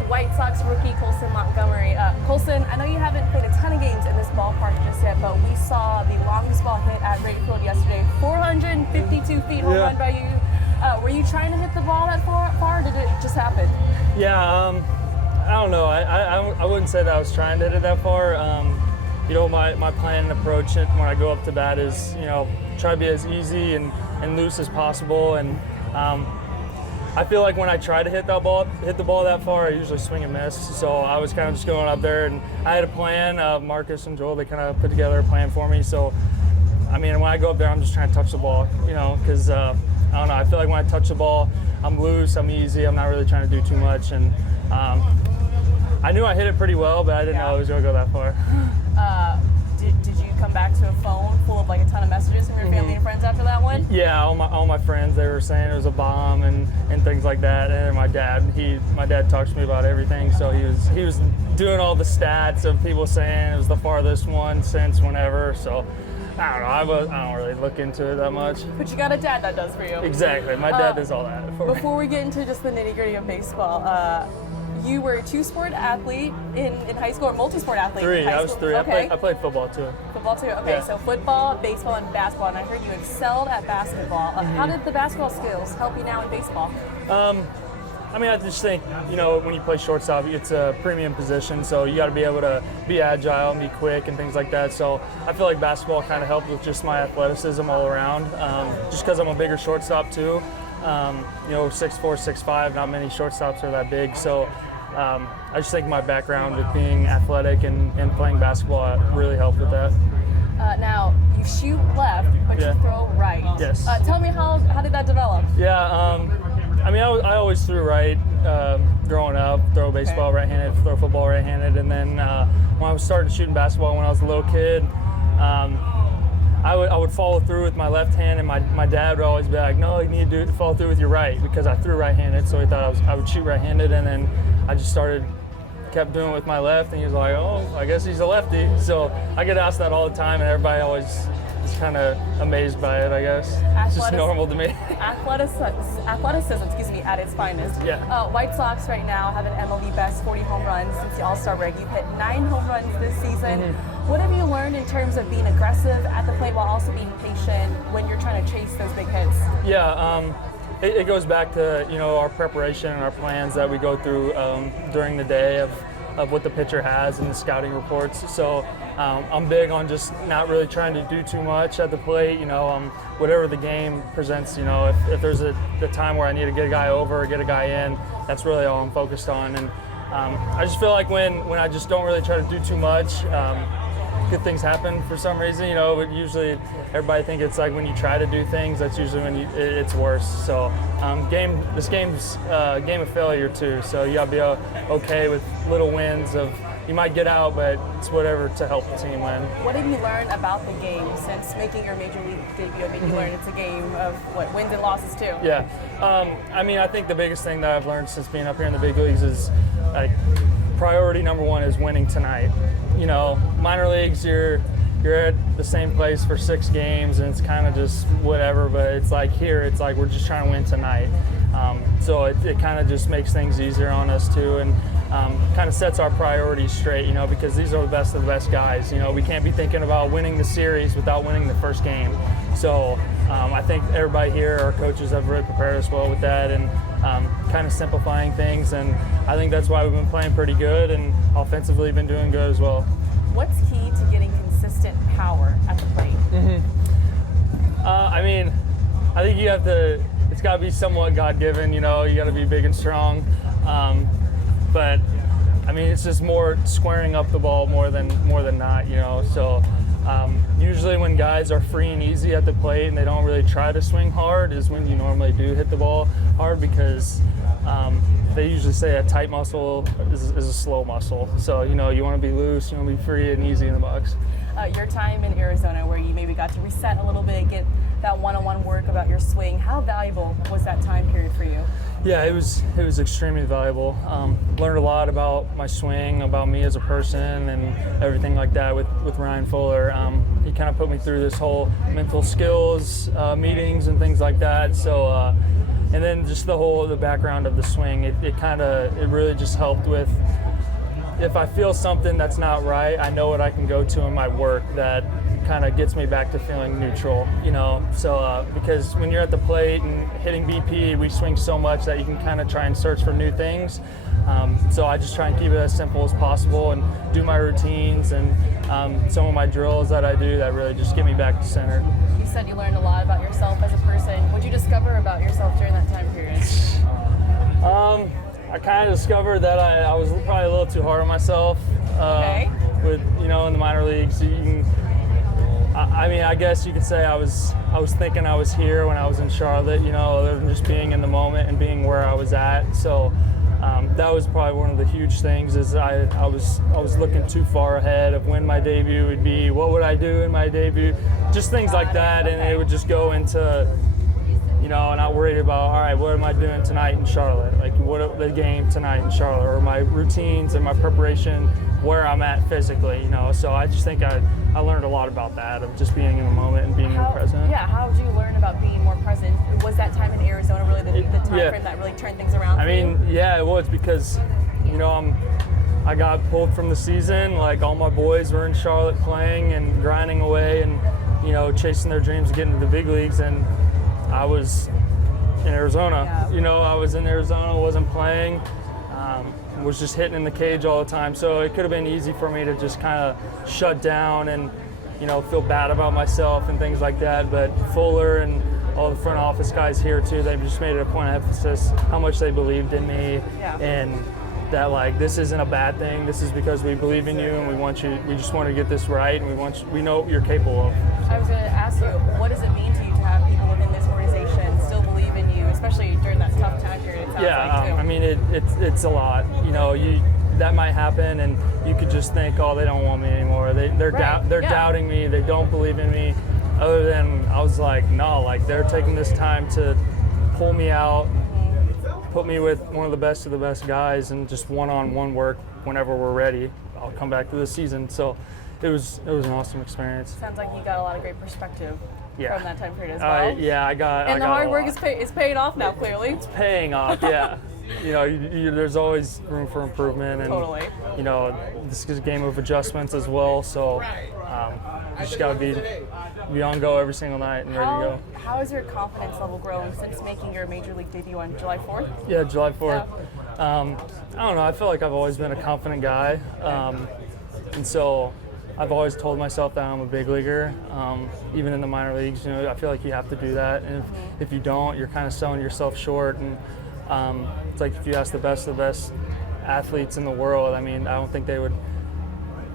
with White Sox rookie Colson Montgomery. Colson, I know you haven't played a ton of games in this ballpark just yet, but we saw the longest ball hit at Wrigley Field yesterday, 452 feet home run by you. Were you trying to hit the ball that far, or did it just happen? Yeah, I don't know. I wouldn't say that I was trying to hit it that far. My plan and approach when I go up to bat is, try to be as easy and loose as possible. And I feel like when I try to hit the ball that far, I usually swing and miss. So I was kind of just going up there, and I had a plan. Marcus and Joel, they kind of put together a plan for me. So, when I go up there, I'm just trying to touch the ball, because I don't know. I feel like when I touch the ball, I'm loose, I'm easy, I'm not really trying to do too much. And I knew I hit it pretty well, but I didn't know it was going to go that far. Did you come back to a phone full of like a ton of messages from your family and friends after that one? Yeah, all my friends, they were saying it was a bomb and things like that. And my dad talks to me about everything, so he was doing all the stats of people saying it was the farthest one since whenever. So I don't know. I don't really look into it that much. But you got a dad that does for you. Exactly. My dad does all that for me. Before we get into just the nitty-gritty of baseball, you were a two-sport athlete in high school, or multi-sport athlete? Three. I was three. Okay. I played football too. Football too? Okay, yeah. So football, baseball, and basketball. And I heard you excelled at basketball. How did the basketball skills help you now in baseball? I just think, when you play shortstop, it's a premium position, so you got to be able to be agile and be quick and things like that. So I feel like basketball kind of helped with just my athleticism all around, just because I'm a bigger shortstop too. 6'4", 6'5", not many shortstops are that big. So I just think my background with being athletic and playing basketball really helped with that. Now, you shoot left, but you throw right. Yes. Tell me how did that develop? Yeah, I always threw right growing up, throw baseball right-handed, throw football right-handed, and then when I was starting shooting basketball when I was a little kid, I would follow through with my left hand, and my dad would always be like, no, you need to follow through with your right, because I threw right-handed, so he thought I would shoot right-handed, and then I just kept doing it with my left, and he was like, oh, I guess he's a lefty. So I get asked that all the time, and everybody always is kind of amazed by it, I guess. It's just normal to me. Athleticism, at its finest. Yeah. White Sox right now have an MLB best 40 home runs since the All-Star break. You've hit 9 home runs this season. What have you learned in terms of being aggressive at the plate while also being patient when you're trying to chase those big hits? Yeah, it goes back to our preparation and our plans that we go through during the day of what the pitcher has and the scouting reports. So I'm big on just not really trying to do too much at the plate. Whatever the game presents. If there's the time where I need to get a guy over or get a guy in, that's really all I'm focused on. And I just feel like when I just don't really try to do too much, good things happen for some reason, but usually everybody think it's like when you try to do things, that's usually when it's worse. So this game's a game of failure too, so you gotta be okay with little wins of, you might get out, but it's whatever to help the team win. What have you learned about the game since making your major league debut? Made you learn it's a game of wins and losses too? Yeah, I think the biggest thing that I've learned since being up here in the big leagues is priority number one is winning tonight. Minor leagues, you're at the same place for 6 games, and it's kind of just whatever, but it's like here, it's like we're just trying to win tonight. So it kind of just makes things easier on us too, and kind of sets our priorities straight, because these are the best of the best guys. We can't be thinking about winning the series without winning the first game. So I think everybody here, our coaches have really prepared us well with that, and kind of simplifying things, and I think that's why we've been playing pretty good, and offensively been doing good as well. What's key to getting consistent power at the plate? I think it's got to be somewhat God-given, you got to be big and strong, but it's just more squaring up the ball more than not, so usually when guys are free and easy at the plate and they don't really try to swing hard is when you normally do hit the ball hard, because they usually say a tight muscle is a slow muscle. So, you want to be loose, you want to be free and easy in the box. Your time in Arizona, where you maybe got to reset a little bit, get that one-on-one work about your swing, how valuable was that time period for you? Yeah, it was extremely valuable. Learned a lot about my swing, about me as a person, and everything like that with Ryan Fuller. He kind of put me through this whole mental skills meetings and things like that. So And then just the background of the swing, it really just helped with, if I feel something that's not right, I know what I can go to in my work that kind of gets me back to feeling neutral, you know. So because when you're at the plate and hitting BP, we swing so much that you can kind of try and search for new things. So I just try and keep it as simple as possible and do my routines and some of my drills that I do that really just get me back to center. You said you learned a lot about yourself as a person. What did you discover about yourself during that time period? I kind of discovered that I was probably a little too hard on myself. Okay. With, you know, in the minor leagues, I guess you could say I was thinking I was here when I was in Charlotte, you know, other than just being in the moment and being where I was at. So that was probably one of the huge things, is I was looking too far ahead of when my debut would be, what would I do in my debut, just things like that, and it would just go into, you know, not worried about, all right, what am I doing tonight in Charlotte? Like, what the game tonight in Charlotte, or my routines and my preparation, where I'm at physically, you know. So I just think I learned a lot about that, of just being in the moment and being present. Yeah, how did you learn about being more present? Was that time in Arizona really the time frame that really turned things around for you? Yeah, it was, because, you know, I got pulled from the season. Like, all my boys were in Charlotte playing and grinding away and, you know, chasing their dreams of getting to the big leagues, and I was in Arizona. Yeah. You know, I was in Arizona, wasn't playing, was just hitting in the cage all the time. So it could have been easy for me to just kind of shut down and, you know, feel bad about myself and things like that. But Fuller and all the front office guys here too, they've just made it a point of emphasis how much they believed in me, and that, like, this isn't a bad thing. This is because we believe in you, and we just want to get this right, and we know what you're capable of. I was going to ask you, what does it mean to you to have people within this organization still believe in you, especially during that tough time period? It sounds like, too. I mean, it's a lot. You know, that might happen, and you could just think, oh, they don't want me anymore. They're doubting me. They don't believe in me. Other than, I was like, no, like, they're taking this time to pull me out, put me with one of the best guys, and just one-on-one work whenever we're ready. I'll come back to the season. So it was an awesome experience. Sounds like you got a lot of great perspective from that time period as well. I got. And the hard work is paying off now, clearly. It's paying off, yeah. You know, there's always room for improvement, and totally. You know, this is a game of adjustments as well. So you just gotta be on go every single night and ready to go. How has your confidence level grown since making your major league debut on July 4th? Yeah, July 4th. I don't know. I feel like I've always been a confident guy, and so I've always told myself that I'm a big leaguer. Even in the minor leagues, you know, I feel like you have to do that, and if you don't, you're kind of selling yourself short. And it's like, if you ask the best athletes in the world, I mean, I don't think they would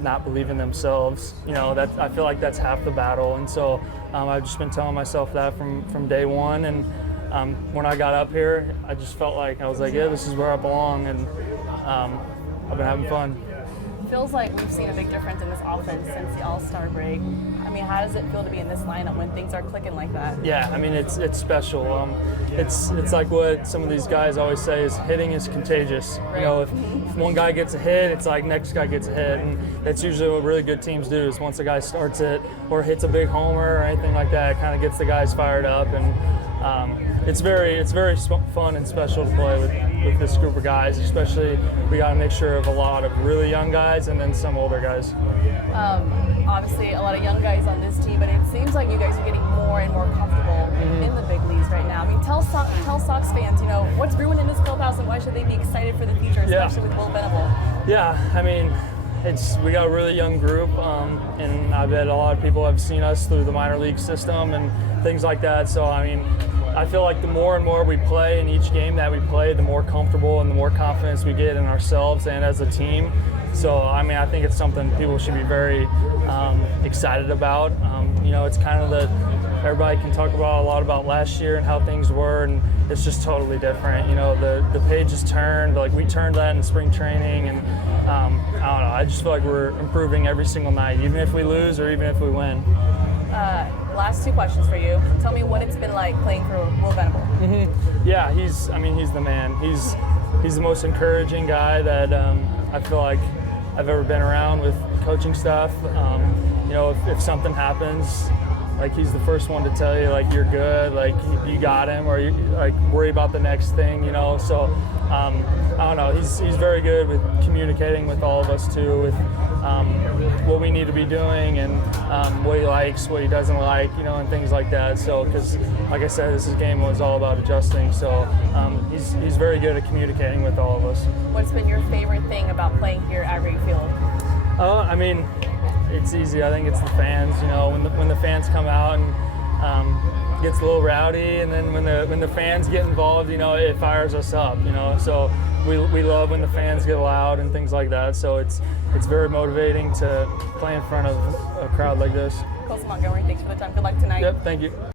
not believe in themselves. You know, that I feel like that's half the battle. And so I've just been telling myself that from day one. And when I got up here, I just felt like, I was like, yeah, this is where I belong. And I've been having fun. Feels like we've seen a big difference in this offense since the All-Star break. I mean, how does it feel to be in this lineup when things are clicking like that? Yeah, I mean, it's special. It's like what some of these guys always say, is hitting is contagious. Right. You know, if one guy gets a hit, it's like next guy gets a hit, and that's usually what really good teams do, is once a guy starts it or hits a big homer or anything like that, it kind of gets the guys fired up. And it's very fun and special to play with this group of guys. Especially, we got a mixture of a lot of really young guys and then some older guys. Obviously, a lot of young guys on this team, but it seems like you guys are getting more and more comfortable in the big leagues right now. I mean, tell Sox fans, you know, what's brewing in this clubhouse, and why should they be excited for the future, especially with Will Venable? Yeah, I mean, we got a really young group, and I bet a lot of people have seen us through the minor league system and things like that. So, I mean, I feel like the more and more we play in each game that we play, the more comfortable and the more confidence we get in ourselves and as a team. So, I mean, I think it's something people should be very excited about. You know, it's kind of everybody can talk about a lot about last year and how things were, and it's just totally different. You know, the page is turned. Like, we turned that in spring training, and I don't know. I just feel like we're improving every single night, even if we lose or even if we win. Last two questions for you. Tell me what it's been like playing for Will Venable. Yeah, he's the man. He's the most encouraging guy that I feel like I've ever been around with coaching staff. You know, if something happens, like he's the first one to tell you like you're good, like you got him, or you like worry about the next thing, you know. So I don't know. He's very good with communicating with all of us too, with what we need to be doing and what he likes, what he doesn't like, you know, and things like that. So because like I said, this game was all about adjusting. So he's very good at communicating with all of us. What's been your favorite thing about playing here at Wright Field? I mean, it's easy. I think it's the fans. You know, when the fans come out and gets a little rowdy, and then when the fans get involved, you know, it fires us up. You know, so we love when the fans get loud and things like that. So it's very motivating to play in front of a crowd like this. Colson Montgomery, thanks for the time. Good luck tonight. Yep, thank you.